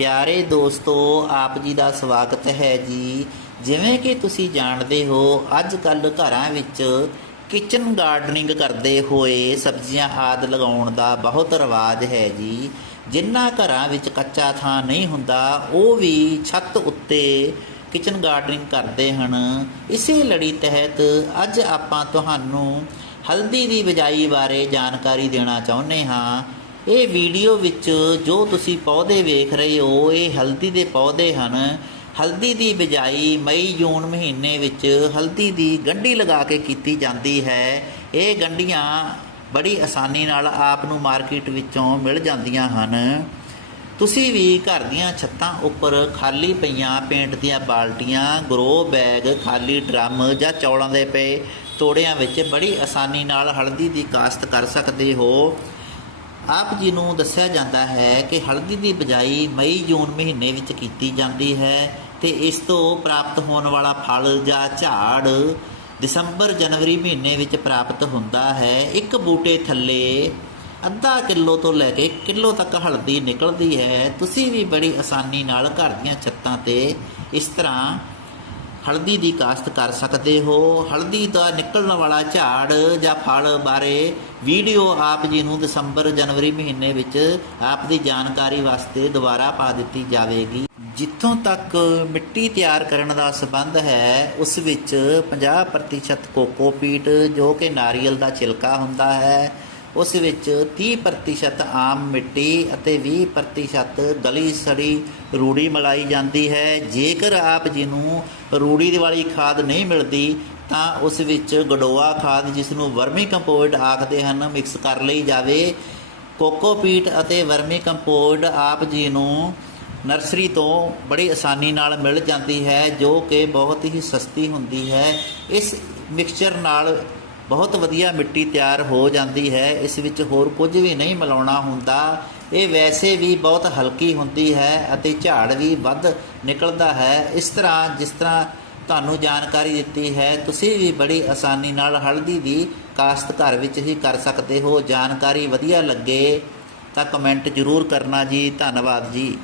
ਪਿਆਰੇ ਦੋਸਤੋ, ਆਪ ਜੀ ਦਾ ਸਵਾਗਤ ਹੈ ਜੀ। ਜਿਵੇਂ ਕਿ ਤੁਸੀਂ ਜਾਣਦੇ ਹੋ ਅੱਜ ਕੱਲ ਘਰਾਂ ਵਿੱਚ ਕਿਚਨ ਗਾਰਡਨਿੰਗ ਕਰਦੇ ਹੋਏ ਸਬਜ਼ੀਆਂ ਆਦ ਲਗਾਉਣ ਦਾ ਬਹੁਤ ਰਿਵਾਜ ਹੈ ਜੀ। ਜਿਨ੍ਹਾਂ ਘਰਾਂ ਵਿੱਚ ਕੱਚਾ ਥਾਂ ਨਹੀਂ ਹੁੰਦਾ, ਉਹ ਵੀ ਛੱਤ ਉੱਤੇ ਕਿਚਨ ਗਾਰਡਨਿੰਗ ਕਰਦੇ ਹਨ। ਇਸੇ ਲੜੀ ਤਹਿਤ ਅੱਜ ਆਪਾਂ ਤੁਹਾਨੂੰ ਹਲਦੀ ਦੀ ਬਿਜਾਈ ਬਾਰੇ ਜਾਣਕਾਰੀ ਦੇਣਾ ਚਾਹੁੰਦੇ ਹਾਂ। ਇਹ ਵੀਡੀਓ ਵਿੱਚ ਜੋ ਤੁਸੀਂ ਪੌਦੇ ਵੇਖ ਰਹੇ ਹੋ, ਇਹ ਹਲਦੀ ਦੇ ਪੌਦੇ ਹਨ। ਹਲਦੀ ਦੀ ਬਿਜਾਈ ਮਈ, ਜੂਨ ਮਹੀਨੇ ਵਿੱਚ ਹਲਦੀ ਦੀ ਗੰਢੀ ਲਗਾ ਕੇ ਕੀਤੀ ਜਾਂਦੀ ਹੈ। ਇਹ ਗੰਢੀਆਂ ਬੜੀ ਆਸਾਨੀ ਨਾਲ ਆਪ ਨੂੰ ਮਾਰਕੀਟ ਵਿੱਚੋਂ ਮਿਲ ਜਾਂਦੀਆਂ ਹਨ। ਤੁਸੀਂ ਵੀ ਘਰ ਦੀਆਂ ਛੱਤਾਂ ਉੱਪਰ ਖਾਲੀ ਪਈਆਂ ਪੇਂਟ ਦੀਆਂ ਬਾਲਟੀਆਂ ਗਰੋ ਬੈਗ ਖਾਲੀ ਡਰਮ ਜਾਂ ਚੌਲਾਂ ਦੇ ਪਏ ਤੋੜਿਆਂ ਵਿੱਚ ਬੜੀ ਆਸਾਨੀ ਨਾਲ ਹਲਦੀ ਦੀ ਕਾਸ਼ਤ ਕਰ ਸਕਦੇ ਹੋ। ਆਪ ਜੀ ਨੂੰ ਦੱਸਿਆ ਜਾਂਦਾ ਹੈ ਕਿ ਹਲਦੀ ਦੀ ਬਜਾਈ ਮਈ, ਜੂਨ ਮਹੀਨੇ ਵਿੱਚ ਕੀਤੀ ਜਾਂਦੀ ਹੈ ਤੇ ਇਸ ਤੋਂ ਪ੍ਰਾਪਤ ਹੋਣ ਵਾਲਾ ਫਲ ਜਾਂ ਝਾੜ ਦਸੰਬਰ, ਜਨਵਰੀ ਮਹੀਨੇ ਵਿੱਚ ਪ੍ਰਾਪਤ ਹੁੰਦਾ ਹੈ। ਇੱਕ ਬੂਟੇ ਥੱਲੇ ਅੱਧਾ ਕਿਲੋ ਤੋਂ ਲੈ ਕੇ ਕਿਲੋ ਤੱਕ ਹਲਦੀ ਨਿਕਲਦੀ ਹੈ। ਤੁਸੀਂ ਵੀ ਬੜੀ ਆਸਾਨੀ ਨਾਲ ਘਰ ਦੀਆਂ ਛੱਤਾਂ ਤੇ ਇਸ ਤਰ੍ਹਾਂ ਹਲਦੀ ਦੀ ਕਾਸ਼ਤ ਕਰ ਸਕਦੇ ਹੋ। ਹਲਦੀ ਦਾ ਨਿਕਲਣ ਵਾਲਾ ਝਾੜ ਜਾਂ ਫਲ ਬਾਰੇ ਵੀਡੀਓ ਆਪ ਜੀ ਨੂੰ ਦਸੰਬਰ ਜਨਵਰੀ ਮਹੀਨੇ ਵਿੱਚ ਆਪ ਦੀ ਜਾਣਕਾਰੀ ਵਾਸਤੇ ਦੁਬਾਰਾ ਪਾ ਦਿੱਤੀ ਜਾਵੇਗੀ। ਜਿੱਥੋਂ ਤੱਕ ਮਿੱਟੀ ਤਿਆਰ ਕਰਨ ਦਾ ਸਬੰਧ ਹੈ, ਉਸ ਵਿੱਚ 50% ਕੋਕੋਪੀਟ ਜੋ ਕਿ ਨਾਰੀਅਲ ਦਾ ਛਿਲਕਾ ਹੁੰਦਾ ਹੈ। ਉਸ ਵਿੱਚ 30% ਆਮ ਮਿੱਟੀ ਅਤੇ 20% ਗਲੀ ਸੜੀ ਰੂੜੀ ਮਲਾਈ ਜਾਂਦੀ ਹੈ। ਜੇਕਰ ਆਪ ਜੀ ਨੂੰ ਰੂੜੀ ਵਾਲੀ ਖਾਦ ਨਹੀਂ ਮਿਲਦੀ, ਤਾਂ ਉਸ ਵਿੱਚ ਗਡੋਆ ਖਾਦ ਜਿਸ ਨੂੰ ਵਰਮੀ ਕੰਪੋਸਟ ਆਖਦੇ ਹਨ, ਮਿਕਸ ਕਰ ਲਈ ਜਾਵੇ। ਕੋਕੋਪੀਟ ਅਤੇ ਵਰਮੀ ਕੰਪੋਸਟ ਆਪ ਜੀ ਨੂੰ ਨਰਸਰੀ ਤੋਂ ਬੜੀ ਆਸਾਨੀ ਨਾਲ ਮਿਲ ਜਾਂਦੀ ਹੈ, ਜੋ ਕਿ ਬਹੁਤ ਹੀ ਸਸਤੀ ਹੁੰਦੀ ਹੈ। ਇਸ ਮਿਕਸਚਰ ਨਾਲ ਬਹੁਤ ਵਧੀਆ ਮਿੱਟੀ ਤਿਆਰ ਹੋ ਜਾਂਦੀ ਹੈ, ਇਸ ਵਿੱਚ ਹੋਰ ਕੁਝ ਵੀ ਨਹੀਂ ਮਿਲਾਉਣਾ ਹੁੰਦਾ। ਇਹ ਵੈਸੇ ਵੀ ਬਹੁਤ ਹਲਕੀ ਹੁੰਦੀ ਹੈ ਅਤੇ ਝਾੜ ਵੀ ਵੱਧ ਨਿਕਲਦਾ ਹੈ। ਇਸ ਤਰ੍ਹਾਂ ਜਿਸ ਤਰ੍ਹਾਂ ਤੁਹਾਨੂੰ ਜਾਣਕਾਰੀ ਦਿੱਤੀ ਹੈ, ਤੁਸੀਂ ਵੀ ਬੜੀ ਆਸਾਨੀ ਨਾਲ ਹਲਦੀ ਦੀ ਕਾਸ਼ਤ ਘਰ ਵਿੱਚ ਹੀ ਕਰ ਸਕਦੇ ਹੋ। ਜਾਣਕਾਰੀ ਵਧੀਆ ਲੱਗੇ ਤਾਂ ਕਮੈਂਟ ਜ਼ਰੂਰ ਕਰਨਾ ਜੀ। ਧੰਨਵਾਦ ਜੀ।